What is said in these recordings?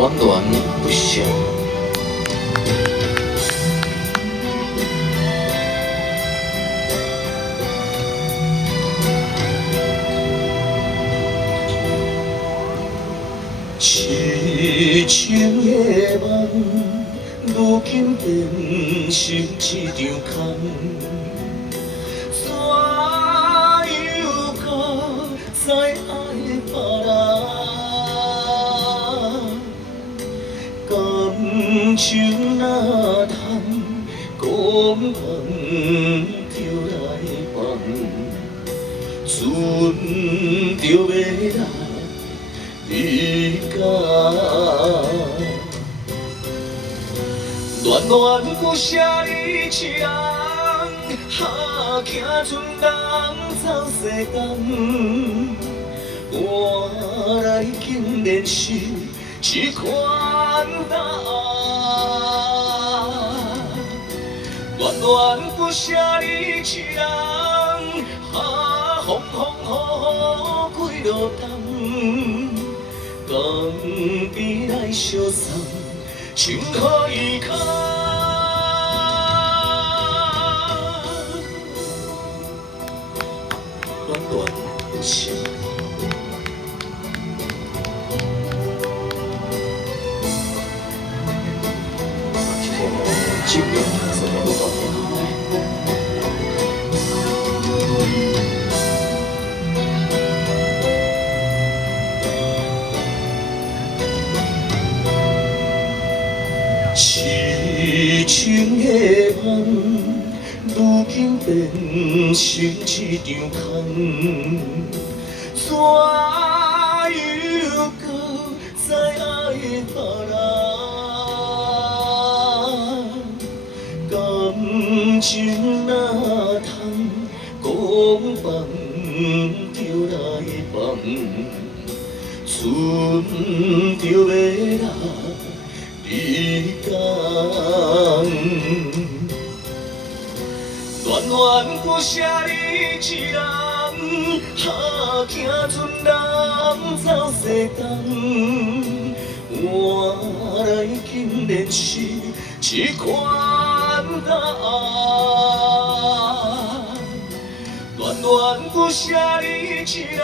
暖暖不休。痴情的梦，如今变成一场空。怎又搁再爱别人？感情哪通讲放就来放，船就要来。离家，暖暖不舍你一人，惊船人走西东。换来竟然是一款答案。暖暖不舍你一人，风风雨雨几落冬。江边来相送，情何以堪？暖暖不休。今天9点3分录到天空来。痴情的梦，如今变成一场空。怎又搁再爱别人？感情哪通讲放就来放，船就要来。离港，暖暖不舍你一人，惊船人走西东。换来竟然是一款答案。暖暖不舍你一人，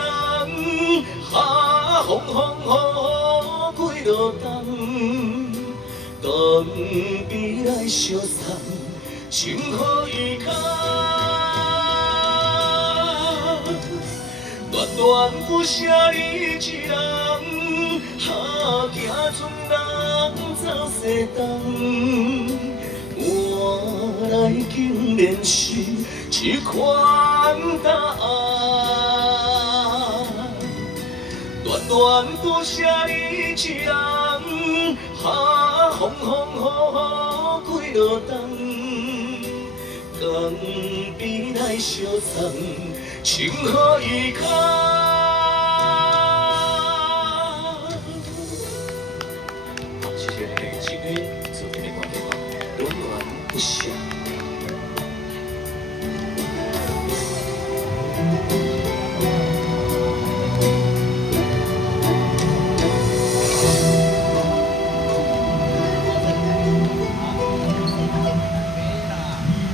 风风雨雨几落冬。江边来相送，情何以堪？暖暖不舍你一人，惊船人走西东。换来竟然是一款答案。暖暖不舍你一人。风风雨雨几落冬，江边来相送，情何以堪？